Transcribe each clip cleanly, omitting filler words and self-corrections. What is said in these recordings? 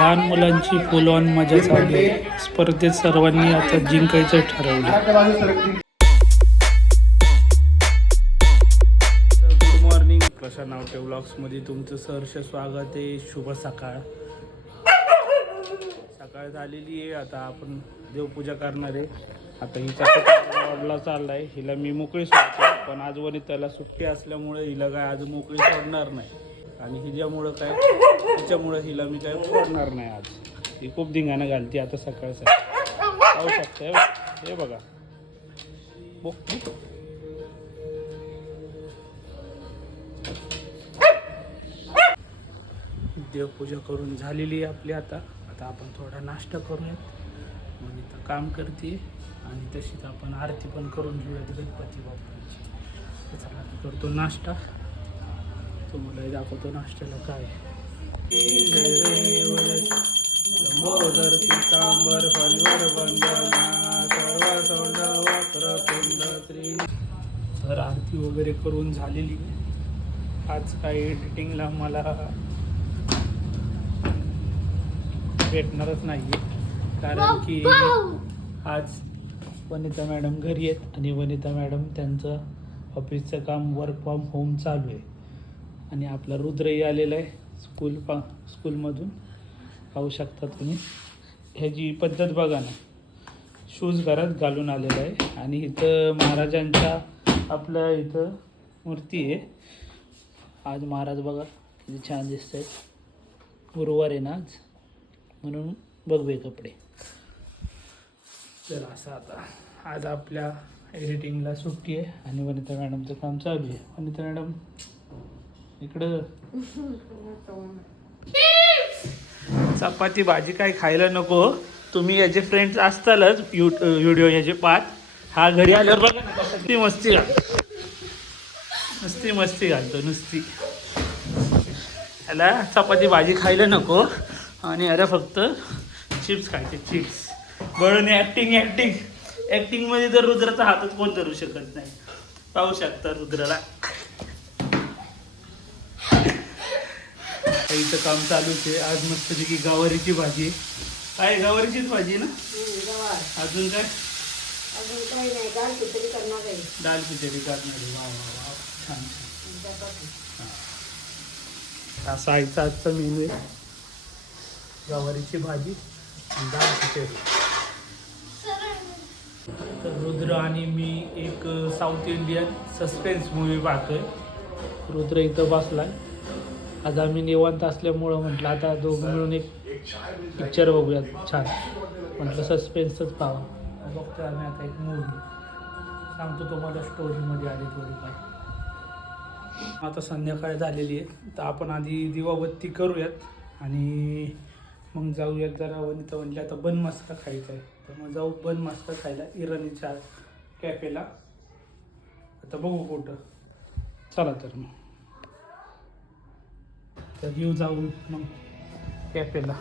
लहान मुलांची फुल ऑन मजा चालू आहे. स्पर्धेत सर्वांनी आता जिंकायचं ठरवलं. गुड मॉर्निंग, प्रशांत नावटे व्लॉग्समध्ये तुमचं सहर्ष स्वागत आहे. शुभ सकाळ. सकाळ झालेली आहे. आता आपण देवपूजा करणार आहे. आता हिचा वडला चालला आहे. हिला मी मोकळी सोडतो, पण आज वनिताला सुट्टी असल्यामुळे हिला काय आज मोकळी सोडणार नाही. आणि हिच्यामुळं काय हिच्यामुळं हिला मी काय सोडणार नाही आज. ही खूप धिंगाणं घालते आता सकाळ पाहू शकते. हे बघा देवपूजा करून झालेली आहे आपली. आता आपण थोडा नाश्ता करूयात. वनिता काम करते आणि तशीच आपण आरती पण करून घेऊयात गणपती बाप्पाची. चला करतो नाश्ता. तुम्हाला दाखवतो नाश्त्याला काय. लंबोदर पितांबर फणवर वंदना सर्व तोंड वक्रतुंड त्रिणी. तर आरती वगैरे करून झालेली. आज काही एडिटिंगला मला भेटणारच नाही, कारण की आज वनिता मॅडम घरी आहेत आणि वनिता मॅडम त्यांचं ऑफिसचं काम वर्क फ्रॉम होम चालू आहे. आणि आपला रुद्रही आलेला आहे स्कूलमधून. पाहू शकता तुम्ही. ह्याची पद्धत बघा ना. शूज घरात घालून आलेला आहे. आणि इथं महाराजांच्या आपल्या इथं मूर्ती आहे. आज महाराज बघा किती छान दिसत आहेत. गुरुवार आहे ना आज, म्हणून बघूया कपडे. तर असं आता आज आपल्या एडिटिंगला सुट्टी आहे आणि वनिता मॅडमचं काम चालू आहे. वनिता मॅडम इकडं चपाती भाजी काय खायला नको. तुम्ही याचे फ्रेंड्स असतालच व्हिडिओ याचे पाहत. हा घरी आल्यावर बघा ना नुसती मस्ती घालतो. मस्ती घालतो नुसती. याला चपाती भाजी खायला नको आणि याला फक्त चिप्स खायचे. चिप्स बळून ॲक्टिंगमध्ये तर रुद्राचा हातच कोण धरू शकत नाही. पाहू शकता रुद्राला. इथं काम चालूच आहे. आज मस्तपैकी गवारीची भाजी. काय गवारीचीच भाजी ना. अजून काय नाही. दाल खिचडी करणार आहे. वा छान. असा आईचा आजचा मेनू आहे. गवारीची भाजी आणि दाल खिचडी. तर रुद्र आणि मी एक साऊथ इंडियन सस्पेन्स मूवी पाहतोय. रुद्र इथं बसलाय. आज आम्ही निवांत असल्यामुळं म्हटलं आता दोघं मिळून एक पिक्चर बघूयात छान. म्हटलं सस्पेन्सच पाहावं. बघतोय आम्ही आता एक मूवी. सांगतो तुम्हाला स्टोरीमध्ये आली थोडीफार. आता संध्याकाळ झालेली आहे. तर आपण आधी दिवाबत्ती करूयात आणि मग जाऊयात. जरा वनिता म्हणली आता बन मस्का खायचा आहे, तर मग जाऊ बन मस्का खायला इराणीच्या कॅफेला. आता बघू कुठं. चला तर मग तर घेऊ जाऊन मग कॅफेला.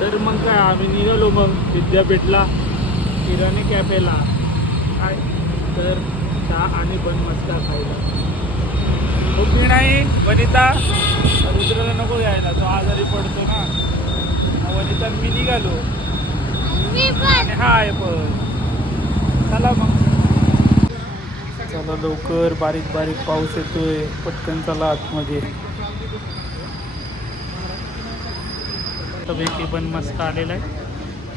तर मग काय आम्ही निघालो मग विद्यापीठला इराणी कॅफेला. काय तर चहा आणि बन मस्का खायला. मी नाही वनिता रुद्राला नको यायला, तो आजारी पडतो ना. वनिता मी निघालो आणि हा आहे पण. चला मग. चला लवकर. बारीक बारीक पाऊस येतोय. पटकन चला आतमध्ये. पैकी बन मस्का आलेला आहे.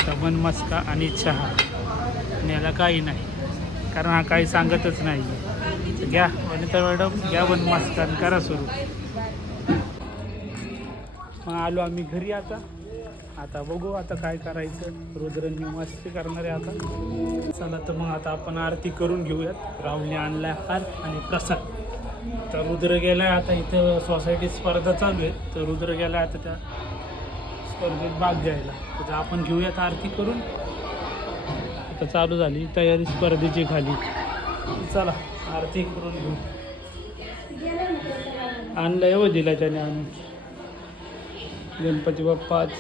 तर बन मस्का आणि चहा. आणि याला काही नाही, कारण हा काही सांगतच नाही. घ्या वनिता मॅडम, घ्या बन मस्का आणि करा सुरू. मग आलो आम्ही घरी. आता बघू आता काय करायचं. रुद्रनी मस्ती करणार आहे आता. चला तर मग आता आपण आरती करून घेऊयात. राहुलने आणलाय हार आणि प्रसाद. तर रुद्र गेलाय आता. इथं सोसायटीत स्पर्धा चालू आहे, तर रुद्र गेलाय आता त्या स्पर्धेत भाग घ्यायला. तर आपण घेऊयात आरती करून. आता चालू झाली तयारी स्पर्धेची खाली. चला आरती करून घेऊ. आणलंय हो दिला त्याने आणून. गणपती बाप्पाच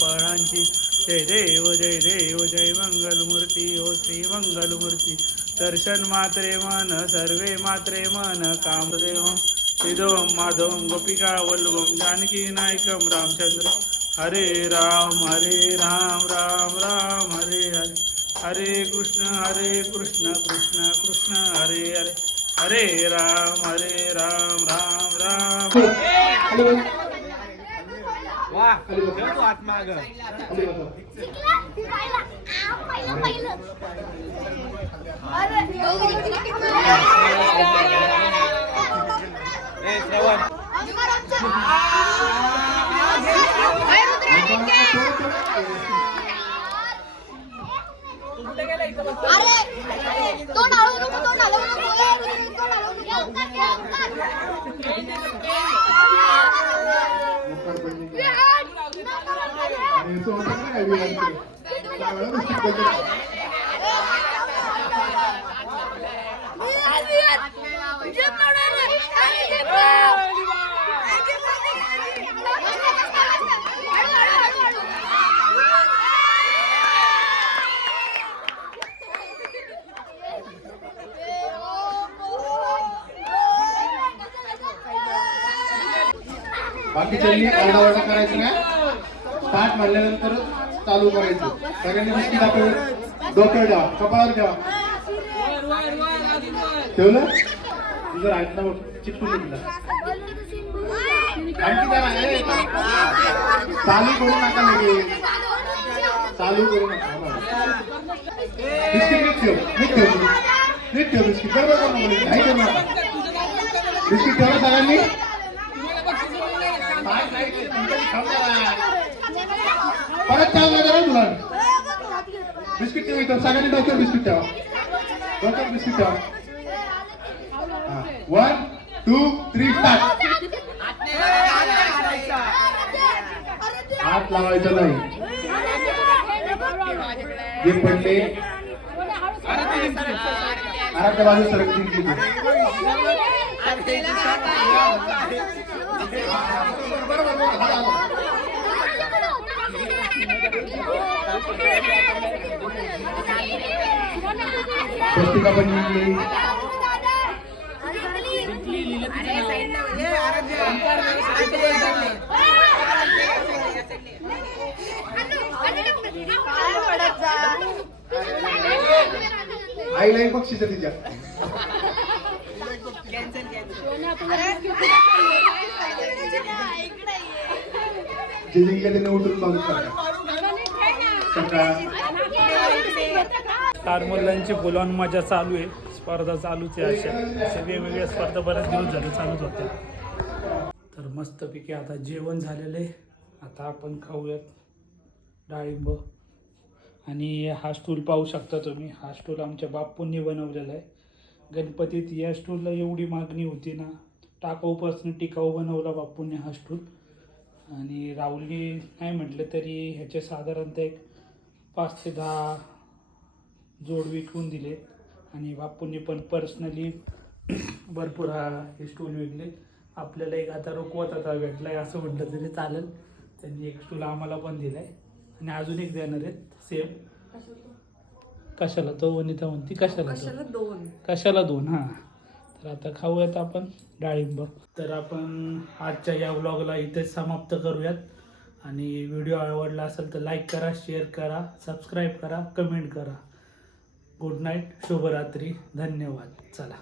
बाळांची जय देव जय मंगलमूर्ती हो श्री मंगलमूर्ती दर्शन मात्रे मन सर्वे मात्रे मन कामदेव सिद्धोम माधवम गोपिका वल्लभम जानकी नायकम रामचंद्र हरे राम राम राम हरे हरे हरे कृष्ण कृष्ण कृष्ण हरे हरे हरे राम राम राम वाह तो आत्मा ग बाकीच्यांनी आरडाओरडा करायचं नाही. स्टार्ट म्हणल्यानंतर चालू करायचं. सगळ्यांनी बिस्किट आपलं डोक्यावर द्या, कपाळावर द्या. ठेवलं तुझं ऐकणं चिटकून दिलं. आणखी करा. चालू करू नका लगेच. चालू करू नका. बिस्किट नीट ठेव. नीट ठेव बिस्किट. बरोबर करू नका. नाही करू नका. बिस्किट ठेवलं सगळ्यांनी. परत चालू करा तुला. बिस्किट ठेव इथं. सगळ्यांनी डोक्यावर बिस्किट ठेवा. डोक्यावर बिस्किट ठेवा. 1 2 3 स्टार्ट. हात लावायचा नाही. जे पडले आराध्या बाजू सरकतील. स्वस्तिका पण जिंकली. आईला एक बक्षीस आहे तिच्या. जे जिंकले त्यांनी उठून पाहू स्टार मुलांची फुलावून मजा चालू आहे. स्पर्धा चालूच आहे. अशा वेगवेगळ्या स्पर्धा बऱ्याच दिवस झाले चालूच होत्या. तर मस्तपैकी आता जेवण झालेलं आहे. आता आपण खाऊयात डाळिंब. आणि हा स्टूल पाहू शकता तुम्ही. हा स्टूल आमच्या बापूंनी बनवलेला आहे. गणपतीत या स्टूलला एवढी मागणी होती ना, टाकाऊपासून टिकाऊ बनवला बापूंनी हा स्टूल. आणि राहुलनी नाही म्हटलं तरी ह्याचे साधारणतः एक 5 ते 10 जोड विकून दिले. आणि बापूंनी पण पर्सनली भरपूर हे स्टूल विकले. आपल्याला एक आता रुकवत आता भेटला आहे असं म्हटलं तरी चालेल. त्यांनी एक स्टूल आम्हाला पण दिला आहे आणि अजून एक देणार आहेत सेम. कशाला तो वनिता म्हणती कशाला दोन. हां, तर आता खाऊयात आपण डाळिंब. तर आपण आजच्या या व्लॉगला इथेच समाप्त करूयात. आणि व्हिडिओ आवडला असेल तर लाईक करा, शेअर करा, सबस्क्राईब करा, कमेंट करा. गुड नाईट, शुभरात्री, धन्यवाद. चला.